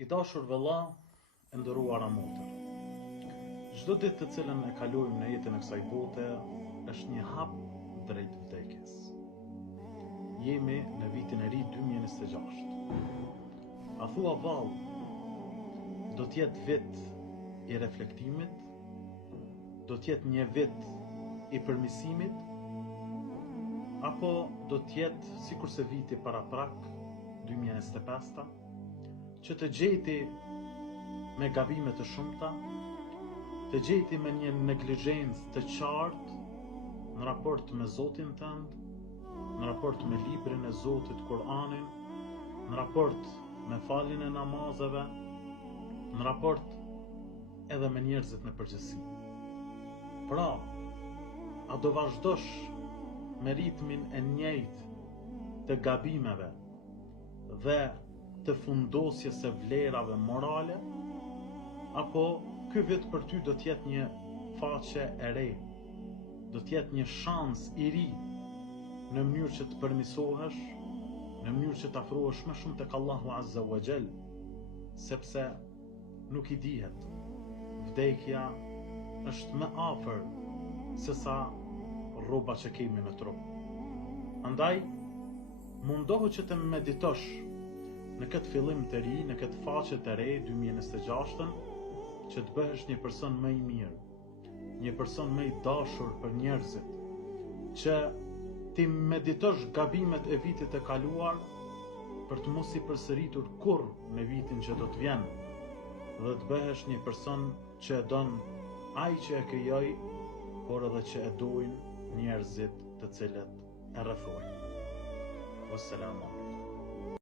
I dashur vëlla, e nderuara motër. Çdo ditë të cilën e kalojmë në jetën e kësaj bote është një hap drejt vdekjes. Jemi në vitin e ri 2026. A thua vallë, do t'jetë vit i reflektimit, do t'jetë një vit i përmirësimit, apo do t'jetë sikurse viti paraprak 2025, që të gjeti me gabime të shumta, të gjeti me një neglizhencë të qartë në raport me Zotin tënd, në raport me librin e Zotit Kur'anin, në raport me faljen e namazeve, në raport edhe me njerëzit në përgjithësi. Pra, a do vazhdosh me ritmin e njëjtë të gabimeve dhe të fundosjes së vlerave morale, apo ky vit për ty do t'jetë një faqe e re, do t'jetë një shans i ri në mënyrë që të përmirësohesh, në mënyrë që të afrohesh më shumë tek Allahu Azza wa Jall, sepse nuk i dihet, vdekja është më afër se sa rroba që kemi në trup. Andaj, mundohu që të meditosh në këtë fillim të ri, në këtë faqe të re 2026, që të bëhesh një person më i mirë, një person më i dashur për njerëzit, që ti meditosh gabimet e vitit të kaluar për të mos i përsëritur kurrë në vitin që do të vjen, dhe të bëhesh një person që e don ai që e krijoi, por edhe që e dojnë njerëzit të cilët e rrethojnë. Wassalamu